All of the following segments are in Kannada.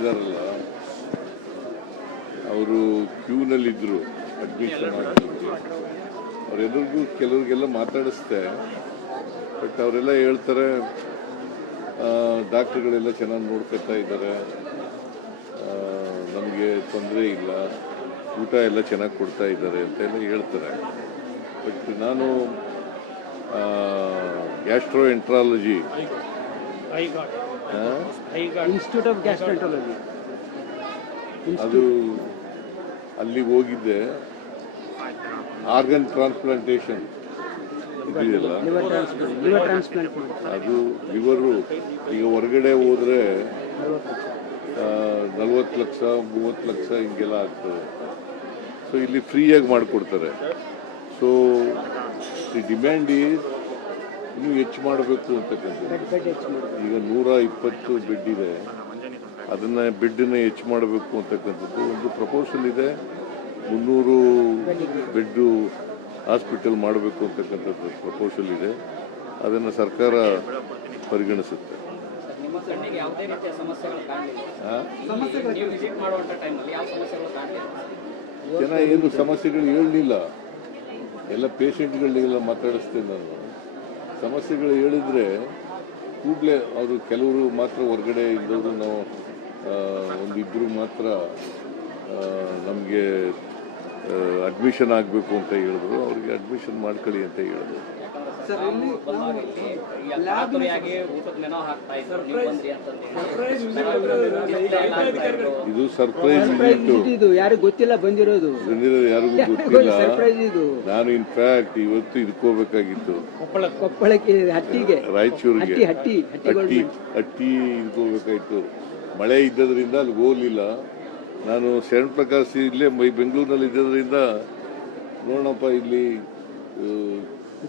ಇದಾರಲ್ಲ, ಅವರು ಕ್ಯೂನಲ್ಲಿದ್ದರು ಅಡ್ಮಿಷನ್ ಮಾಡೋದಕ್ಕೆ ಅವರೆಲ್ಲರಿಗೂ ಕೆಲವರಿಗೆಲ್ಲ ಮಾತಾಡಿಸ್ದೆ. ಬಟ್ ಅವರೆಲ್ಲ ಹೇಳ್ತಾರೆ ಡಾಕ್ಟ್ರುಗಳೆಲ್ಲ ಚೆನ್ನಾಗಿ ನೋಡ್ಕೊತಾ ಇದ್ದಾರೆ. ನಮಗೆ ತೊಂದರೆ ಇಲ್ಲ. ಊಟ ಎಲ್ಲ ಚೆನ್ನಾಗಿ ಕೊಡ್ತಾ ಇದ್ದಾರೆ ಅಂತ ಎಲ್ಲ ಹೇಳ್ತಾರೆ. ಬಟ್ ನಾನು gastroenterology institute of gastroenterology ಅದು ಅಲ್ಲಿಗೆ ಹೋಗಿದ್ದೆ. ಆರ್ಗನ್ ಟ್ರಾನ್ಸ್ಪ್ಲಾಂಟೇಷನ್ ಇದೆಯಲ್ಲ? ಲಿವರ್ ಅದು ಇವರು ಈಗ ಹೊರಗಡೆ ಹೋದ್ರೆ ನಲ್ವತ್ತು ಲಕ್ಷ ಮೂವತ್ತು ಲಕ್ಷ ಹಿಂಗೆಲ್ಲ ಆಗ್ತದೆ. ಸೊ ಇಲ್ಲಿ ಫ್ರೀಯಾಗಿ ಮಾಡಿಕೊಡ್ತಾರೆ. ಸೊ ದಿ ಡಿಮ್ಯಾಂಡ್ ಈಸ್ ಇನ್ನೂ ಹೆಚ್ಚು ಮಾಡಬೇಕು ಅಂತಕ್ಕಂಥದ್ದು ಈಗ ನೂರ ಇಪ್ಪತ್ತು ಬೆಡ್ ಇದೆ. ಅದನ್ನ ಬೆಡ್ಡನ್ನ ಹೆಚ್ಚು ಮಾಡಬೇಕು ಅಂತಕ್ಕಂಥದ್ದು ಒಂದು ಪ್ರಪೋಸಲ್ ಇದೆ. ಮುನ್ನೂರು ಬೆಡ್ಡು ಹಾಸ್ಪಿಟಲ್ ಮಾಡಬೇಕು ಅಂತಕ್ಕಂಥದ್ದು ಪ್ರಪೋಸಲ್ ಇದೆ. ಅದನ್ನು ಸರ್ಕಾರ ಪರಿಗಣಿಸುತ್ತೆ. ಜನ ಏನು ಸಮಸ್ಯೆಗಳು ಹೇಳಲಿಲ್ಲ. ಎಲ್ಲ ಪೇಷಂಟ್ಗಳಿಗೆಲ್ಲ ಮಾತಾಡಿಸ್ತೇನೆ ನಾನು. ಸಮಸ್ಯೆಗಳು ಹೇಳಿದ್ರೆ ಕೂಡಲೇ ಅವರು ಕೆಲವರು ಮಾತ್ರ ಹೊರಗಡೆ ಇದ್ದವರು ನಾವು ಒಂದಿಬ್ಬರು ಮಾತ್ರ ನಮಗೆ ಅಡ್ಮಿಷನ್ ಆಗಬೇಕು ಅಂತ ಹೇಳಿದ್ರು. ಅವ್ರಿಗೆ ಅಡ್ಮಿಷನ್ ಮಾಡ್ಕೊಳ್ಳಿ ಅಂತ ಹೇಳಿದ್ರು. ಊಟದ ಮೆನು ಹಾಕ್ತಾ ಇದ್ರು. ನೀವು ಬಂದ್ರಿ ಇದು ಸರ್ಪ್ರೈಸ್ ಇದು ಯಾರಿಗೂ ಗೊತ್ತಿಲ್ಲ ಬಂದಿರೋದು. ಬಂದಿರೋದು ಯಾರಿಗೂ ಗೊತ್ತಿಲ್ಲ. ಸರ್ಪ್ರೈಸ್ ಇದು. ನಾನು ಇನ್ಫ್ಯಾಕ್ಟ್ ಇವತ್ತು ಇದಕ್ಕೋಬೇಕಾಗಿತ್ತು ಕೊಪ್ಪಳಕ್ಕೆ ಹಟ್ಟಿಗೆ. ರಾಯಚೂರಿಗೆ. ಹಟ್ಟಿ ಹಟ್ಟಿ ಹಟ್ಟಿ ಹಟ್ಟಿ ಇದಕ್ಕೋಗ್ಬೇಕಾಯ್ತು ಮಳೆ ಇದ್ದದ್ರಿಂದ ಅಲ್ಲಿ ಹೋಗ್ಲಿಲ್ಲ. ನಾನು ಶರಣ್ ಪ್ರಕಾಶ್ ಇಲ್ಲೇ ಮೈ ಬೆಂಗಳೂರಿನಲ್ಲಿ ಇದ್ದದ್ರಿಂದ ನೋಡೋಣಪ್ಪ ಇಲ್ಲಿ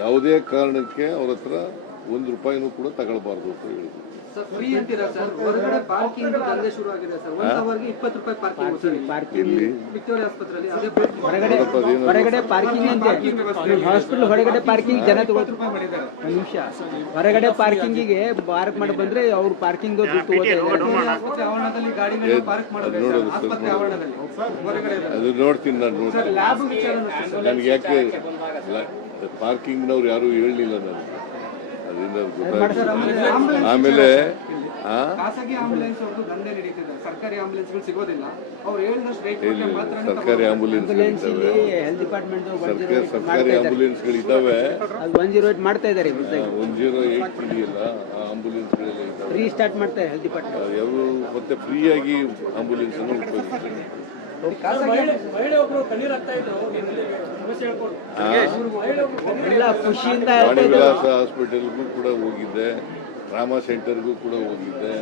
ಯಾವುದೇ ಕಾರಣಕ್ಕೆ ಅವ್ರ ಹತ್ರ ಒಂದು ರೂಪಾಯಿನೂ ಕೂಡ ತಗೊಳ್ಬಾರ್ದು ಅಂತ ಹೇಳಿದ್ರು. ಸರ್ ಫ್ರೀ ಅಂತೀರಾ ಸರ್? ಹೊರಗಡೆ ಪಾರ್ಕಿಂಗ್ ಅಂತೆ. ಹಾಸ್ಪಿಟಲ್ ಹೊರಗಡೆ ಪಾರ್ಕಿಂಗ್ ಜನ ತಗೋತಾರೆ ಒಂದು ನಿಮಿಷ. ಹೊರಗಡೆ ಪಾರ್ಕಿಂಗಿಗೆ ಪಾರ್ಕ್ ಮಾಡಿ ಬಂದ್ರೆ ಅವ್ರು ಪಾರ್ಕಿಂಗ್ ದುಡ್ಡು ತಗೋತಾರೆ ಅದು ನೋಡೋದು ಅದು ನೋಡ್ತೀನಿ ನಾನು ನೋಡ್ತೀನಿ. ನನಗೆ ಯಾಕೆ ಪಾರ್ಕಿಂಗ್ನವ್ರು ಯಾರು ಹೇಳಲಿಲ್ಲ ನನಗೆ. ಅದರಿಂದ ಅದು ಗೊತ್ತಾಗ್ತದೆ ಆಮೇಲೆ ಆ? ಖಾಸಗಿ ಆಂಬುಲೆನ್ಸ್ ಅವ್ರದ್ದು ದಂಧೆ ನಡೀತಿದೆ. ಸರ್ಕಾರಿ ಆಂಬುಲೆನ್ಸ್ಗಳು ಸಿಗೋದಿಲ್ಲ. ಅವ್ರು ಹೇಳಿದಷ್ಟು ರೇಟ್ ಇಲ್ಲಿ ಮಾತ್ರ ಸರ್ಕಾರಿ ಆಂಬುಲೆನ್ಸ್ ಒನ್ ಜೀರೋ ಸರ್ಕಾರಿ ಸರ್ಕಾರಿ ಆಂಬುಲೆನ್ಸ್ಗಳಿದ್ದಾವೆ ಅದು ಒನ್ ಜೀರೋ ಏಟ್ ಮಾಡ್ತಾ ಇದ್ದಾರೆ ಒನ್ ಜೀರೋ ಏಟ್ ಇದೆಯಲ್ಲ ಆ ಆಂಬುಲೆನ್ಸ್ಗಳೆಲ್ಲ ಇದ್ದಾವೆ. ರೀ ಸ್ಟಾರ್ಟ್ ಮಾಡ್ತಾರೆ ಹೆಲ್ತ್ ಡಿಪಾರ್ಟ್ಮೆಂಟ್ ಯಾರು ಮತ್ತೆ ಫ್ರೀಯಾಗಿ ಆಂಬುಲೆನ್ಸ್ ಅನ್ನು ಉಪಯೋಗಿಸ್ತಾರೆ ವಾಣಿ ವಿಲಾಸ ಹಾಸ್ಪಿಟಲ್ಗೂ ಕೂಡ ಹೋಗಿದ್ದೆ. ರಾಮ ಸೆಂಟರ್ಗೂ ಕೂಡ ಹೋಗಿದ್ದೆ.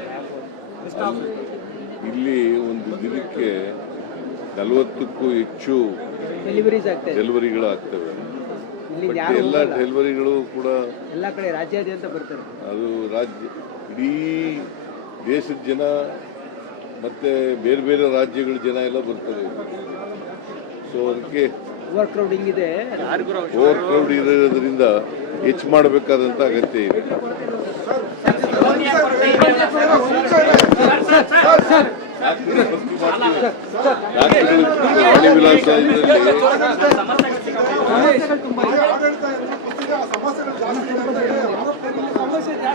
ಇಲ್ಲಿ ಒಂದು ದಿನಕ್ಕೆ ನಲವತ್ತಕ್ಕೂ ಹೆಚ್ಚು ಡೆಲಿವರೀಸ್ ಆಗ್ತವೆ ಇದೆ ಡೆಲಿವರಿಗಳಾಗ್ತವೆ. ಎಲ್ಲ ಡೆಲಿವರಿಗಳು ಕೂಡ ಎಲ್ಲ ಕಡೆ ರಾಜ್ಯಾದ್ಯಂತ ಬರ್ತಾರೆ. ಅದು ರಾಜ್ಯ ಇಡೀ ದೇಶದ ಜನ ಮತ್ತೆ ಬೇರೆ ಬೇರೆ ರಾಜ್ಯಗಳ ಜನ ಎಲ್ಲ ಬರ್ತಾರೆ ಸೊ ಅದಕ್ಕೆ ಓವರ್ ಕ್ರೌಡಿಂಗ್ ಇದೆ ಓವರ್ ಕ್ರೌಡ್ ಇರೋದ್ರಿಂದ ಹೆಚ್ಚು ಮಾಡಬೇಕಾದಂತ ಅಗತ್ಯ ಇದೆ ಡಾಕ್ಟರ್ಗಳು ವಾಣಿ ವಿಲಾಸ ಇದರಲ್ಲಿ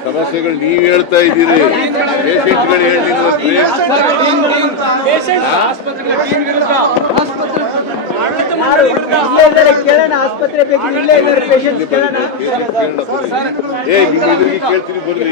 ಸಮಸ್ಯೆಗಳು ನೀವು ಹೇಳ್ತಾ ಇದ್ದೀರಿ. ಪೇಷಂಟ್ಗಳು ಎದುರಿಗೆ ಕೇಳ್ತೀನಿ ಬರ್ರಿ.